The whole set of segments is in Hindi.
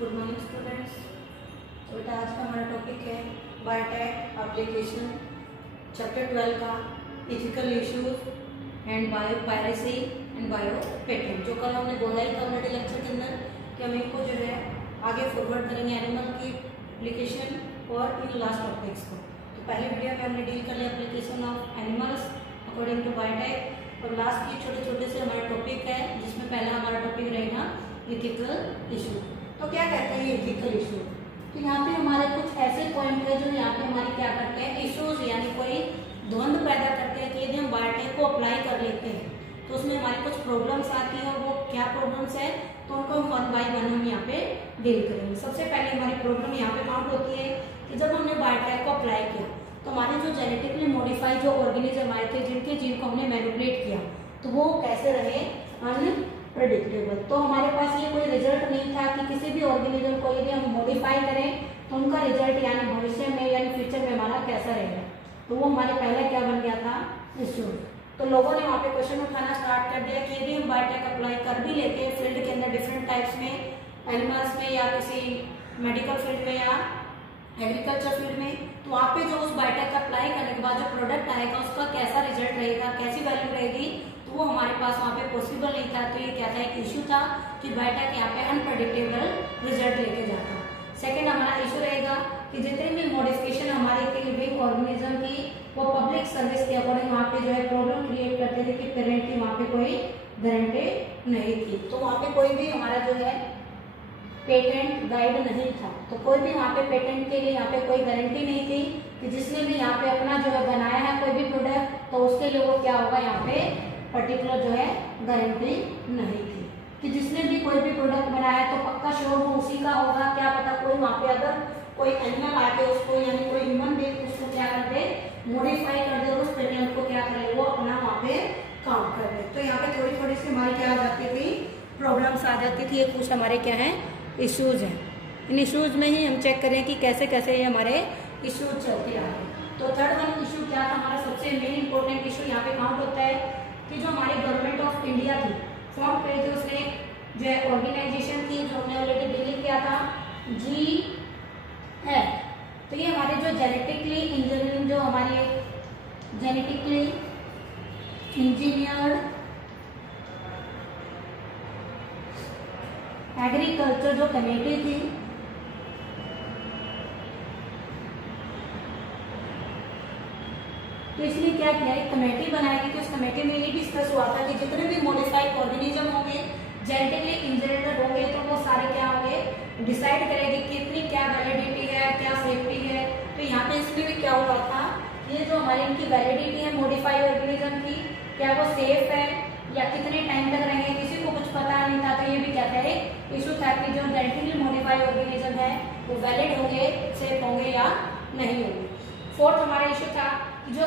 Good morning students. तो बेटा आज का हमारा टॉपिक है बायोटेक एप्लीकेशन चैप्टर 12 का ethical issues and bio piracy and bio patent. जो कल हमने बोला ही कम्युनिटी लेक्चर के अंदर कि हम इनको जो है आगे फॉरवर्ड करेंगे एनिमल की एप्लीकेशन और इन लास्ट टॉपिक्स को। तो पहले वीडियो में हमने डील कर लिया application of animals according to biotech और लास्ट की छोटे छोटे से हमारा टॉपिक है जिसमें पहला हमारा टॉपिक रहेगा एथिकल इशू। तो क्या कहते हैं ये एथिकल इशू? तो यहाँ पे हमारे कुछ ऐसे पॉइंट है जो यहाँ पे हमारे क्या करते हैं इश्यूज यानी कोई द्वंद पैदा करते हैं कि यदि हम बायोटेक को अप्लाई कर लेते हैं तो उसमें हमारी कुछ प्रॉब्लम्स आती है और वो क्या प्रॉब्लम्स है तो उनको हम 1 बाय 1 हम यहाँ पे डील करेंगे। सबसे पहले हमारी प्रॉब्लम यहाँ पे काउंट होती है कि जब हमने बायोटेक को अप्लाई किया तो हमारे जो जेनेटिकली मॉडिफाइड जो ऑर्गेनिज्म आए थे जिनके जीन को हमने मैनिपुलेट किया तो वो कैसे रहे अनप्रेडिक्टेबल। तो हमारे पास ये कोई रिजल्ट नहीं था कि किसी भी ऑर्गेनिज्म को यदि हम मॉडिफाई करें तो उनका रिजल्ट यानी भविष्य में यानी फ्यूचर में हमारा कैसा रहेगा। तो वो हमारे पहले क्या बन गया था इश्यू। तो लोगों ने वहाँ पे क्वेश्चन उठाना स्टार्ट कर दिया कि यदि हम बायोटेक अप्लाई कर भी लेते हैं फील्ड के अंदर डिफरेंट टाइप्स में एनिमल्स में या किसी मेडिकल फील्ड में या एग्रीकल्चर फील्ड में तो वहाँ पे जो उस बायोटेक अप्लाई करने के बाद जो प्रोडक्ट आएगा उसका कैसा रिजल्ट रहेगा कैसी वैल्यू रहेगी तो वो हमारे पास वहाँ पे पॉसिबल नहीं था। तो ये क्या था एक इशू था कि बायोटेक यहाँ पे अनप्रेडिक्टेबल रिजल्ट लेके जाता। सेकेंड हमारा इशू रहेगा कि जितनी भी मॉडिफिकेशन हमारे के लिविंग ऑर्गेनिज्म की वो पब्लिक सर्विस के अकॉर्डिंग वहाँ पे जो है प्रॉब्लम क्रिएट करते थे कि पेरेंट की वहाँ पे कोई गारंटी नहीं थी। तो वहाँ पे कोई भी हमारा जो है पेटेंट गाइड नहीं था। तो कोई भी वहाँ पे पेटेंट के लिए यहाँ पे कोई गारंटी नहीं थी कि जिसने भी यहाँ पे अपना जो है बनाया है कोई भी प्रोडक्ट तो उसके लिए वो क्या होगा यहाँ पे पर्टिकुलर जो है गारंटी नहीं थी कि जिसने भी कोई भी प्रोडक्ट बनाया तो पक्का श्योर वो उसी का होगा। क्या पता कोई वहाँ पे अगर कोई एनिमल आके उसको यानी कोई ह्यूमन बीइंग उसको क्या कर दे मॉडिफाई कर दे और उस पेटेंट को क्या करे वो अपना वहाँ पे काउंट कर दे। तो यहाँ पे थोड़ी थोड़ी सी हमारी क्या आ जाती थी प्रॉब्लम्स आ जाती थी। एक कुछ हमारे क्या है इश्यूज हैं। इन इश्यूज में ही हम चेक करें कि कैसे कैसे ये हमारे इश्यूज चलते आ रहे। तो थर्ड वन इशू क्या था हमारा सबसे मेन इंपॉर्टेंट इशू यहाँ पे काउंट होता है कि जो हमारी गवर्नमेंट ऑफ इंडिया थी फॉर्म पे जो उसने जो है ऑर्गेनाइजेशन थी जो हमने ऑलरेडी डिलीट किया था GF। तो ये हमारे जो जेनेटिकली इंजीनियरिंग जो हमारी जेनेटिकली इंजीनियर्ड एग्रीकल्चर जो कमेटी थी तो इसलिए क्या किया एक कमेटी बनाई गई। तो उस कमेटी में ये डिस्कस हुआ था कि जितने भी मॉडिफाइड ऑर्गेनिज्म होंगे जेनेटिकली इंजीनियर्ड होंगे तो वो सारे क्या होंगे डिसाइड करेंगे कि इतनी क्या वैलिडिटी है क्या सेफ्टी है। तो यहाँ पे इसमें भी क्या हुआ था ये जो हमारी इनकी वैलिडिटी है मॉडिफाइड ऑर्गेनिज्म की क्या वो सेफ है या कितने टाइम तक रहेंगे किसी को कुछ पता नहीं था। तो ये भी क्या था एक इशू था कि जो जेनेटिकली मॉडिफाइड ऑर्गेनिज्म है वो वैलिड होंगे सेफ होंगे या नहीं होंगे। फोर्थ हमारा इशू था कि जो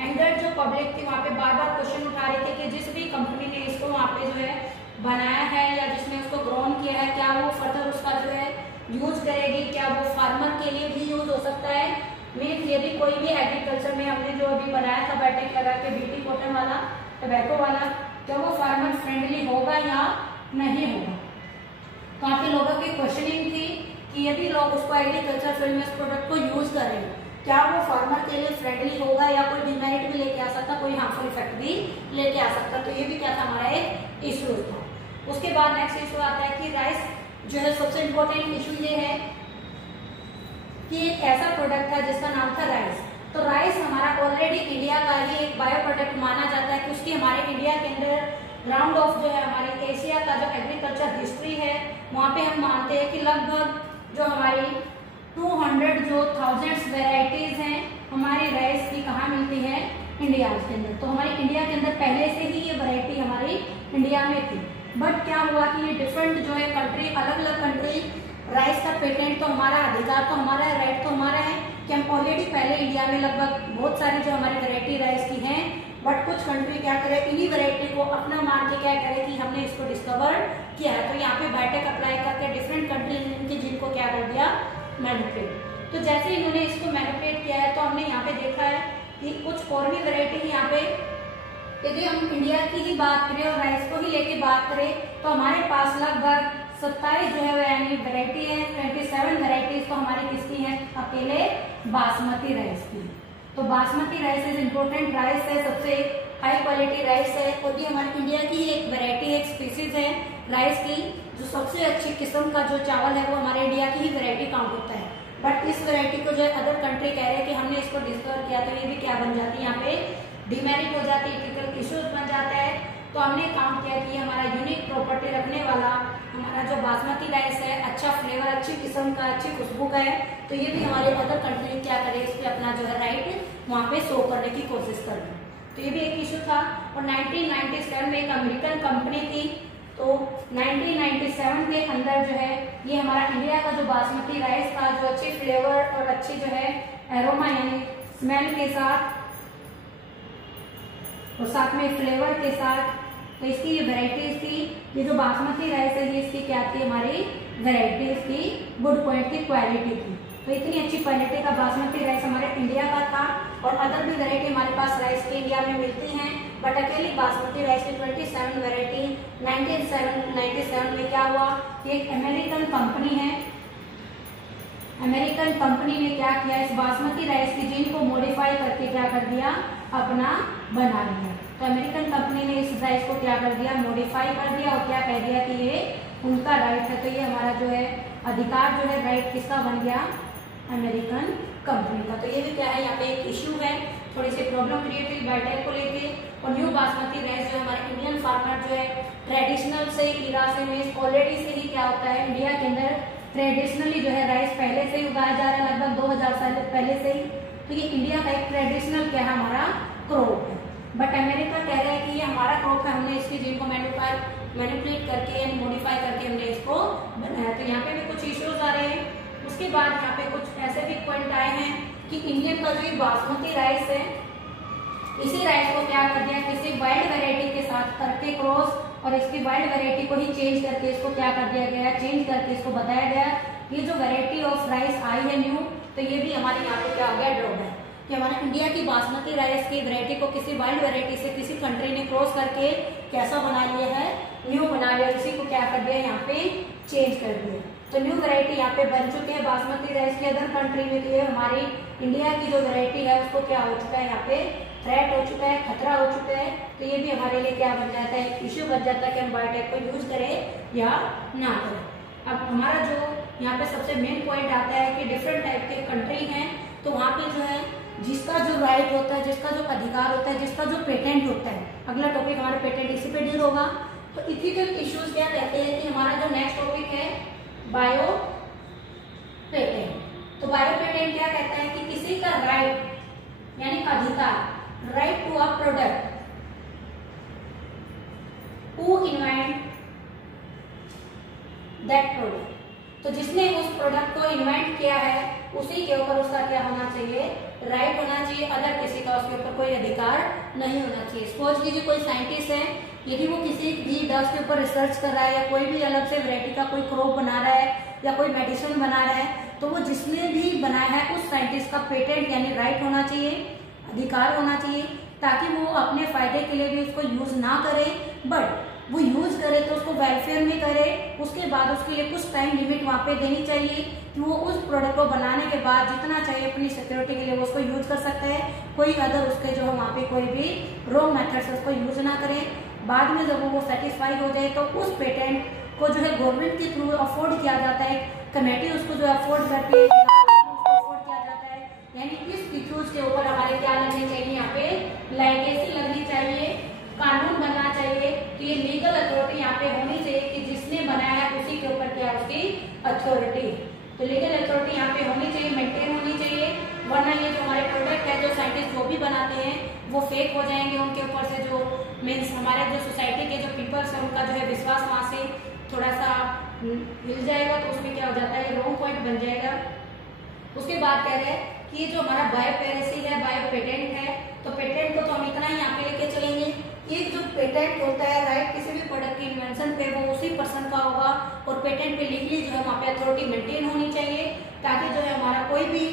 एंगर्ड जो पब्लिक थी वहाँ पे बार बार क्वेश्चन उठा रहे थे कि जिस भी कंपनी ने इसको वहाँ पे जो है बनाया है या जिसने उसको ग्रोन किया है क्या वो फर्दर उसका जो है यूज करेगी क्या वो फार्मर के लिए भी यूज हो सकता है। मीन यदि कोई भी एग्रीकल्चर में हमने जो अभी बनाया था बायोटेक लगा के बीटी कॉटन वाला टोबैको वाला क्या वो फार्मर फ्रेंडली होगा या नहीं होगा। तो वहाँ पे लोगों की क्वेश्चनिंग थी कि यदि लोग उसको एग्रीकल्चर फील्ड में इस प्रोडक्ट को यूज करें क्या वो फार्मर के लिए फ्रेंडली होगा या कोई डिमेरिट भी लेके आ सकता कोई हार्मफुल इफेक्ट भी लेके आ सकता। तो ये भी क्या था हमारा एक इशू था। उसके बाद नेक्स्ट इशू आता है कि राइस जो है सबसे इम्पोर्टेंट इशू ये है कि एक ऐसा प्रोडक्ट था जिसका नाम था राइस। तो राइस हमारा ऑलरेडी इंडिया का ही एक बायो प्रोडक्ट माना जाता है कि उसकी हमारे इंडिया के अंदर राउंड ऑफ जो है हमारे एशिया का जो एग्रीकल्चर हिस्ट्री है वहाँ पे हम मानते हैं कि लगभग जो हमारी 200 जो थाउजेंड्स वेराइटीज हैं हमारी राइस की कहाँ मिलती है इंडिया के अंदर। तो हमारी इंडिया के अंदर पहले से ही ये वैरायटी हमारी इंडिया में थी। बट क्या हुआ कि ये डिफरेंट जो है कंट्री अलग अलग कंट्री राइस का पेटेंट तो हमारा अधिकार तो हमारा है राइट तो हमारा है कि हम ऑलरेडी पहले इंडिया में लगभग बहुत सारी जो हमारी वैरायटी राइस की हैं बट कुछ कंट्री क्या करे इन्हीं वैरायटी को अपना मान के क्या करे कि हमने इसको डिस्कवर किया है। तो यहाँ पे बायोटेक अप्लाई करके डिफरेंट कंट्री ने इनके जीन को क्या कर दिया मैनिपुलेट। तो जैसे इन्होंने इसको मैनिपुलेट किया है तो हमने यहाँ पे देखा है कि कुछ और भी वैरायटी यहाँ पे यदि हम इंडिया की ही बात करें और राइस को ही लेके बात करें तो हमारे पास लगभग 27 जो है यानी वैरायटी है, 27 वैरायटीज तो हमारी किसकी है, अकेले बासमती राइस की। तो basmati rice is important rice है, सबसे हाई क्वालिटी राइस है, और ये हमारे इंडिया की एक वैरायटी है, एक स्पीसीज है राइस की, जो सबसे अच्छी किस्म का जो चावल है वो हमारे इंडिया की ही वैरायटी काउंट होता है। बट इस वैरायटी को जो है अदर कंट्री कह रहे हैं कि हमने इसको डिस्कवर किया, तो ये भी क्या बन जाती है, यहाँ पे डिमेरिट हो जाती है, इथिकल इश्यूज बन जाता है। तो हमने काउंट किया कि हमारा यूनिक प्रॉपर्टी रखने वाला हमारा जो बासमती राइस है, अच्छा फ्लेवर, अच्छी किस्म का, अच्छी खुशबू का है, तो ये भी हमारे अदर कंट्री क्या करे, इस पे अपना जो है राइट वहाँ पे शो करने की कोशिश कर रहे हैं। तो ये भी एक इशू था। और 1997 में एक अमेरिकन कंपनी थी, तो 1997 के अंदर जो है ये हमारा इंडिया का जो बासमती राइस था, जो अच्छी फ्लेवर और अच्छी जो है एरोमा यानी स्मेल के साथ और साथ में फ्लेवर के साथ, तो इसकी ये वेराइटीज थी। ये जो बासमती राइस है ये इसकी क्या थी, हमारी वेराइटीज की गुड पॉइंट की क्वालिटी थी। तो इतनी अच्छी क्वालिटी का बासमती राइस हमारे इंडिया का था, और अदर भी वेराइटी हमारे पास राइस की इंडिया में मिलती हैं, बट अकेली बासमती राइस की 27 वेराइटी 1997 में क्या हुआ, एक अमेरिकन कंपनी है, अमेरिकन कंपनी ने क्या किया, इस बासमती राइस की जीन को मॉडिफाई करके क्या कर दिया, अपना बना लिया। तो अमेरिकन कंपनी ने इस राइस को क्या कर दिया, मॉडिफाई कर दिया, और क्या कह दिया कि ये उनका राइट है। तो ये हमारा जो है अधिकार जो है राइट किसका बन गया, अमेरिकन कंपनी का। तो ये भी क्या है, यहाँ पे एक इश्यू है, थोड़ी सी प्रॉब्लम क्रिएट हुई बायोटेक को लेके। और न्यू बासमती राइस जो हमारे इंडियन फार्मर जो है ट्रेडिशनल से इरा से मीन्स ऑलरेडी से ही क्या होता है, इंडिया के अंदर ट्रेडिशनली जो है राइस पहले से ही उगाया जा रहा है, लगभग 2000 साल पहले से ही। तो ये इंडिया का एक ट्रेडिशनल क्या है, हमारा क्रॉप है। बट अमेरिका कह रहा है कि ये हमारा क्रॉप है, हमने इसकी जीन को मैनिपुलेट करके यानी मॉडिफाई करके हमने इसको बनाया। तो यहाँ पे भी कुछ इश्यूज आ रहे हैं। उसके बाद यहाँ पे कुछ ऐसे भी पॉइंट आए हैं कि इंडियन का जो ये बासमती राइस है, इसी राइस को क्या कर दिया, किसी वाइल्ड वेराइटी के साथ करके क्रॉस, और इसकी वाइल्ड वेराइटी को ही चेंज करके इसको क्या कर दिया गया, चेंज करके इसको बताया गया ये जो वेराइटी ऑफ राइस आई है न्यू, तो ये भी हमारे यहाँ पे क्या हो गया, ड्रॉप है कि हमारे इंडिया की बासमती राइस की वैरायटी को किसी वाइल्ड वेराइटी से किसी कंट्री ने क्रॉस करके कैसा बना लिया है, न्यू बना लिया, इसी को क्या कर दिया, यहाँ पे चेंज कर दिया। तो न्यू वैरायटी यहाँ पे बन चुके हैं बासमती राइस की अदर कंट्री में। तो ये हमारी इंडिया की जो वैरायटी है उसको क्या हो चुका है, यहाँ पे थ्रेट हो चुका है, खतरा हो चुका है। तो ये भी हमारे लिए क्या बन जाता है, इश्यू बन जाता है कि हम बायोटेक को यूज करें या ना करें। अब हमारा जो यहाँ पे सबसे मेन पॉइंट आता है कि डिफरेंट टाइप के कंट्री हैं, तो वहाँ पे जो है जिसका जो राइट होता है, जिसका जो अधिकार होता है, जिसका जो पेटेंट होता है, अगला टॉपिक हमारा पेटेंट इसी पे डील होगा। तो इथिकल इश्यूज क्या कहते हैं कि हमारा जो नेक्स्ट टॉपिक है बायो पेटेंट। तो बायो पेटेंट क्या कहता है कि किसी का राइट यानी अधिकार, right to a product, who invent that product, तो जिसने उस प्रोडक्ट को इन्वेंट किया है उसी के ऊपर उसका क्या होना चाहिए, राइट होना चाहिए, अदर किसी का उसके ऊपर कोई अधिकार नहीं होना चाहिए। सपोज कीजिए कोई साइंटिस्ट है, यदि वो किसी भी ड्रग्स के ऊपर रिसर्च कर रहा है या कोई भी अलग से वैरायटी का कोई क्रॉप बना रहा है या कोई मेडिसिन बना रहा है, तो वो जिसने भी बनाया है उस साइंटिस्ट का पेटेंट यानी राइट होना चाहिए, अधिकार होना चाहिए, ताकि वो अपने फायदे के लिए भी उसको यूज ना करे, बट वो यूज करे तो उसको वेलफेयर में करे। उसके बाद उसके लिए कुछ टाइम लिमिट वहाँ पे देनी चाहिए कि वो उस प्रोडक्ट को बनाने के बाद जितना चाहिए अपनी सिक्योरिटी के लिए वो उसको यूज कर सकता है, कोई अदर उसके जो है वहाँ पे कोई भी रॉन्ग मेथड से उसको यूज ना करे। बाद में जब वो सेटिस्फाई हो जाए तो उस पेटेंट को जो है गवर्नमेंट के थ्रू अफोर्ड किया जाता है, कमेटी उसको जो अफोर्ड करती है, उसको अफोर्ड किया जाता है। यानी इस इश्यूज के ऊपर हमारे क्या लगनी चाहिए, यहाँ पे लाइकेसी लगनी चाहिए, कानून बनना चाहिए। तो ये लीगल अथॉरिटी यहाँ पे होनी चाहिए कि जिसने बनाया है उसी के ऊपर क्या उसकी अथॉरिटी। तो लीगल अथॉरिटी यहाँ पे होनी चाहिए, मेंटेन होनी चाहिए, वरना ये जो हमारे प्रोडक्ट है जो साइंटिस्ट जो भी बनाते हैं वो फेक हो जाएंगे। उनके ऊपर से जो मीन्स हमारे जो सोसाइटी के जो पीपल्स है उनका जो है विश्वास वहाँ से थोड़ा सा हिल जाएगा, तो उसमें क्या हो जाता है, रॉन्ग पॉइंट बन जाएगा। उसके बाद कह रहे हैं कि जो हमारा बायो पेरेसी है, बायो पेटेंट है, तो पेटेंट को तो हम इतना ही यहाँ पे लेके चलेंगे। एक जो पेटेंट होता है राइट किसी भी प्रोडक्ट की इन्वेंशन पे वो उसी पर्सन का होगा, और पेटेंट पे लीगली जो है वहाँ पे अथॉरिटी मेंटेन होनी चाहिए, ताकि जो है हमारा कोई भी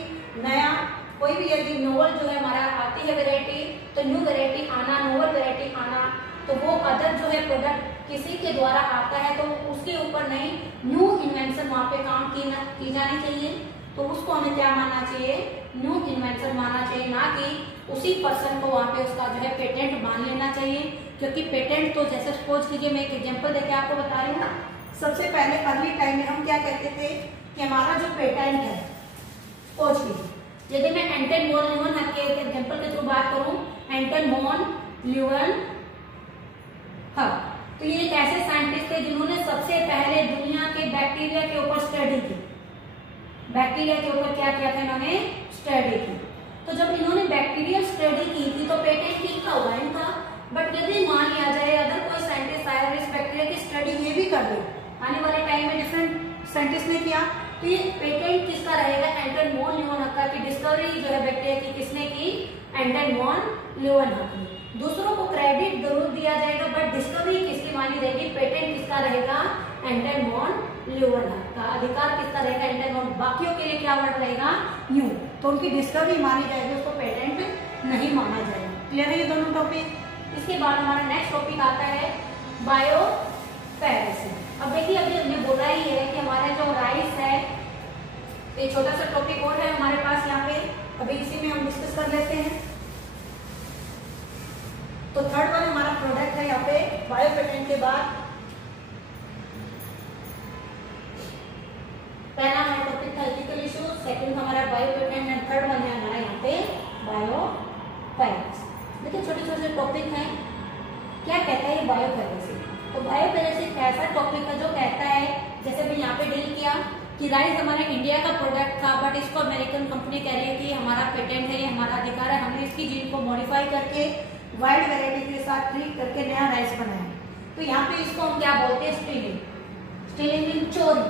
नया कोई भी यदि नोवल जो है हमारा आती है वेराइटी, तो न्यू वेराइटी आना, नोवल वेराइटी आना, तो वो अदर जो है प्रोडक्ट किसी के द्वारा आता है तो उसके ऊपर नई न्यू इन्वेंशन वहाँ पे काम की जानी चाहिए, तो उसको हमें क्या मानना चाहिए, न्यू इन्वेंशन मानना चाहिए, ना कि उसी पर्सन को वहाँ पे उसका जो है पेटेंट मान लेना चाहिए। क्योंकि पेटेंट तो जैसे सपोज कीजिए, मैं एक एग्जांपल देके आपको बता रही हूँ। सबसे पहले अर्ली टाइम में हम क्या कहते थे कि हमारा जो पेटेंट है, सपोज कीजिए यदि मैं एंटन वॉन ल्यूवन के एग्जांपल के थ्रू बात करूँ, एंटन वॉन ल्यूवन हक, तो ये एक ऐसे साइंटिस्ट थे जिन्होंने सबसे पहले दुनिया के बैक्टीरिया के ऊपर स्टडी की। बैक्टीरिया के ऊपर क्या किया था इन्होंने, स्टडी की। तो जब इन्होंने बैक्टीरियल स्टडी की थी तो पेटेंट किसका हुआ इनका। बट यदि मान लिया जाए अगर कोई साइंटिस्ट आया इस बैक्टीरिया की स्टडी ये भी कर ले, आने वाले टाइम में डिफरेंट साइंटिस्ट ने किया, तो ये पेटेंट किसका रहेगा, एंटन वॉन ल्यूवेनहॉक की डिस्कवरी जो है बैक्टीरिया की किसने की, एंटन वॉन ल्यूवेनहॉक ने। दूसरों को क्रेडिट जरूर दिया जाएगा बट डिस्कवरी किसकी मानी जाएगी, पेटेंट किसका रहेगा, एंटन वॉन ल्यूवेनहॉक का। अधिकार किसका रहेगा, एंटन वॉन। बाकियों के लिए क्या वर्ड रहेगा, न्यू। तो उनकी डिस्कवरी मानी जाएगी, उसको पेटेंट नहीं माना जाएगा। क्लियर है ये दोनों टॉपिक। इसके बाद हमारा नेक्स्ट टॉपिक आता है बायो पायरेसी। अब देखिए अभी हमने बोला ही है कि हमारा जो राइस है, एक छोटा सा टॉपिक और है हमारे पास यहाँ पे, अभी इसी में हम डिस्कस कर लेते हैं। तो थर्ड वाला हमारा प्रोडक्ट है यहाँ पे बायो पेटेंट के बाद पहला हमारा टॉपिक था एथिकल इशू, सेकंड हमारा bio patent and third one है हमारा यहाँ पे बायो पायरेसी। देखिए छोटे छोटे टॉपिक हैं। क्या कहता है ये बायो पायरेसी। तो बायो पायरेसी एक ऐसा टॉपिक है जो कहता है, जैसे भी यहाँ पे डील किया कि राइस हमारे इंडिया का प्रोडक्ट था बट इसको अमेरिकन कंपनी कह रही है कि हमारा पेटेंट है, ये हमारा अधिकार है, हमने इसकी जीन को मॉडिफाई करके वाइल्ड वैरायटी के साथ ट्रीट करके नया राइस बनाया। तो यहाँ पे इसको हम क्या बोलते हैं, स्टीलिंग। स्टीलिंग मीन चोरी।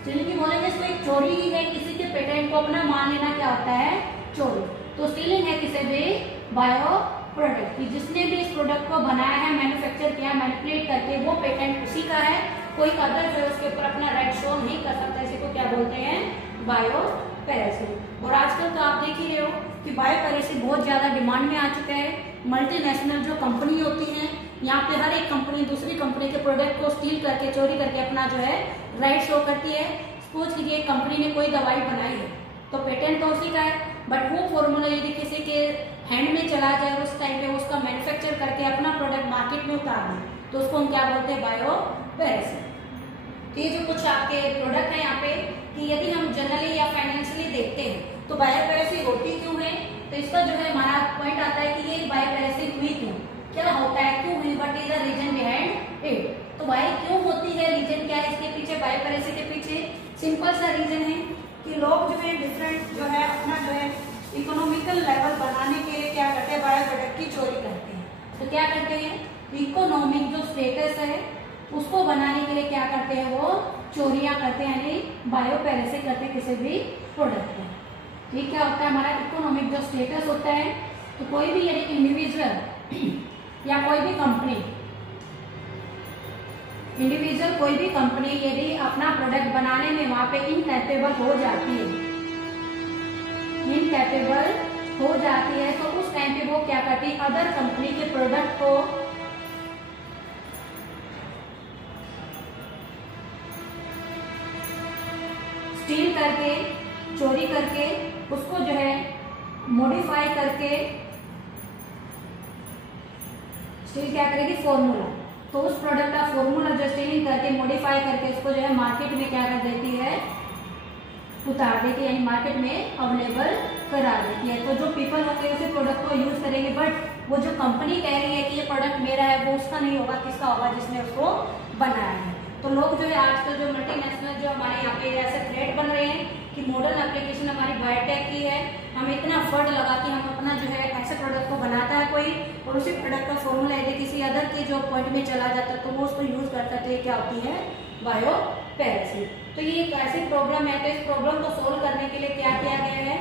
स्टीलिंग की बोलेंगे इसको एक चोरी ही है, किसी के पेटेंट को अपना मान लेना क्या होता है, चोरी। तो स्टीलिंग है किसी भी बायो प्रोडक्ट की, जिसने भी इस प्रोडक्ट को बनाया है, मैन्युफैक्चर किया, मैनिपुलेट करके, वो पेटेंट उसी का है, कोई अदर जो है उसके ऊपर अपना राइट शो नहीं कर सकता। इसी को क्या बोलते हैं, बायो पायरेसी। और आजकल तो आप देख ही रहे हो कि बायो पायरेसी बहुत ज्यादा डिमांड में आ चुका है। मल्टीनेशनल जो कंपनी होती हैं, यहाँ पे हर एक कंपनी दूसरी कंपनी के प्रोडक्ट को स्टील करके, चोरी करके अपना जो है राइट शो करती है। सपोज कीजिए कंपनी ने कोई दवाई बनाई है तो पेटेंट तो उसी का है, बट वो फॉर्मूला यदि किसी के हैंड में चला जाए उस टाइम पे उसका मैन्युफैक्चर करके अपना प्रोडक्ट मार्केट में उतार दे, तो उसको हम क्या बोलते हैं, बायो पायरेसी। तो ये जो कुछ आपके प्रोडक्ट है यहाँ पे, कि यदि हम जनरली या फाइनेंशियली देखते हैं तो बायो पायरेसी होती क्यों है, तो इसका जो है हमारा पॉइंट आता है कि ये बायो पायरेसी हुई क्यों, क्या होता है, क्यों हुई, what is the reason behind it. तो वाई क्यों होती है, रीजन क्या है इसके पीछे, बायो पायरेसी के पीछे सिंपल सा रीजन है कि लोग जो है डिफरेंट जो है अपना जो है इकोनॉमिकल लेवल बनाने के लिए क्या करते हैं, बायो प्रोडक्ट की चोरी करते हैं। तो क्या करते हैं, इकोनॉमिक जो स्टेटस है उसको बनाने के लिए क्या करते हैं, वो चोरियां करते हैं, यानी बायो पायरेसी करते हैं किसी भी प्रोडक्ट में। ये क्या होता है, हमारा इकोनॉमिक जो स्टेटस होता है। तो कोई भी यदि इंडिविजुअल या कोई भी कंपनी, इंडिविजुअल कोई भी कंपनी यदि अपना प्रोडक्ट बनाने में वहां पे इनकैपेबल हो जाती है, इनकैपेबल हो जाती है, तो उस टाइम पे वो क्या करती है, अदर कंपनी के प्रोडक्ट को स्टील करके, चोरी करके, उसको जो है मॉडिफाई करके, स्टील क्या करेगी, फॉर्मूला, तो उस प्रोडक्ट का फॉर्मूला जो स्टीलिंग करके मॉडिफाई करके उसको जो है मार्केट में क्या कर देती है, उतार देती है, यानी मार्केट में अवेलेबल करा देती है। तो जो पीपल होते हैं उसी प्रोडक्ट को यूज करेंगे, बट वो जो कंपनी कह रही है कि ये प्रोडक्ट मेरा है, वो उसका नहीं होगा, किसका होगा, जिसने उसको बनाया है। तो लोग जो है आजकल जो मल्टीनेशनल जो हमारे यहाँ पे ऐसे थ्रेड बन रहे हैं कि मॉडर्न एप्लीकेशन हमारी बायोटेक की है, हम इतना एफर्ट लगा के हम अपना जो है ऐसे प्रोडक्ट को बनाता है कोई, और उसी प्रोडक्ट का फॉर्मूला यदि किसी अदर के जो पॉइंट में चला जाता है तो वो उसको यूज करता है, तो ये क्या होती है, बायो पायरेसी। तो ये एक ऐसी प्रॉब्लम है, तो इस प्रॉब्लम को सोल्व करने के लिए क्या किया गया है,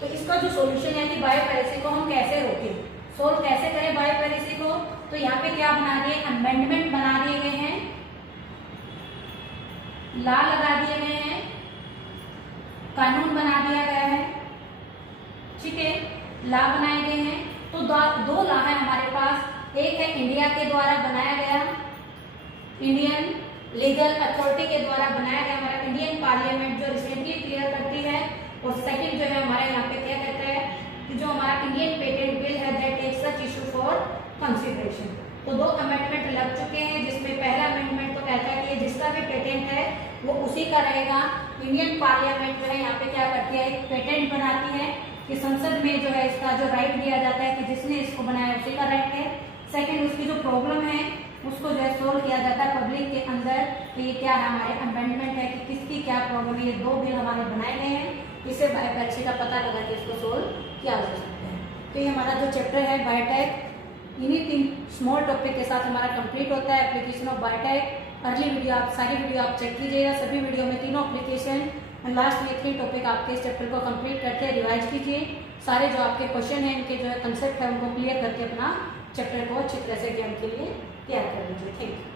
तो इसका जो सोल्यूशन है कि बायो पायरेसी को हम कैसे रोकें, सोल्व कैसे करें बायो पायरेसी को। तो यहाँ पे क्या बना दिए, अमेंडमेंट बना दिए गए हैं, लॉ लगा दिए गए हैं, कानून बना दिया गया है, ठीक है, लॉ बनाए गए हैं। तो दो लॉ है हमारे पास, एक है इंडिया के द्वारा बनाया गया इंडियन लीगल अथॉरिटी के द्वारा बनाया गया हमारा इंडियन पार्लियामेंट जो रिसेंटली क्लियर करती है। और सेकंड जो है हमारा यहाँ पे क्या कहता है कि जो हमारा इंडियन पेटेंट बिल है that takes such issue for consideration. तो 2 अमेंडमेंट लग चुके हैं, जिसमें पहला अमेंडमेंट तो कहता है कि जिसका भी पेटेंट है वो उसी का रहेगा। इंडियन पार्लियामेंट जो है यहाँ पे क्या करती है, एक पेटेंट बनाती है कि संसद में जो है इसका जो राइट दिया जाता है कि जिसने इसको बनाया उसी का राइट है। सेकंड, उसकी जो प्रॉब्लम है उसको जो है सोल्व किया जाता है पब्लिक के अंदर कि ये क्या है, हमारे अमेंडमेंट है कि किसकी क्या प्रॉब्लम है। ये 2 बिल हमारे बनाए गए हैं, इससे बायोटैक्सी का पता लगा के इसको सोल्व किया जा सकता है। तो ये हमारा जो चैप्टर है बायोटेक, इन्हीं 3 स्मॉल टॉपिक के साथ हमारा कंप्लीट होता है application of biotech. Early video आप सारी वीडियो आप चेक कीजिएगा, सभी वीडियो में 3 एप्लीकेशन और लास्ट में 3 टॉपिक आपके इस चैप्टर को कंप्लीट करके रिवाइज कीजिए। सारे जो आपके क्वेश्चन हैं इनके जो है कंसेप्ट है उनको क्लियर करके अपना चैप्टर को अच्छी तरह से एग्जाम के लिए तैयार कर लीजिए। Thank you.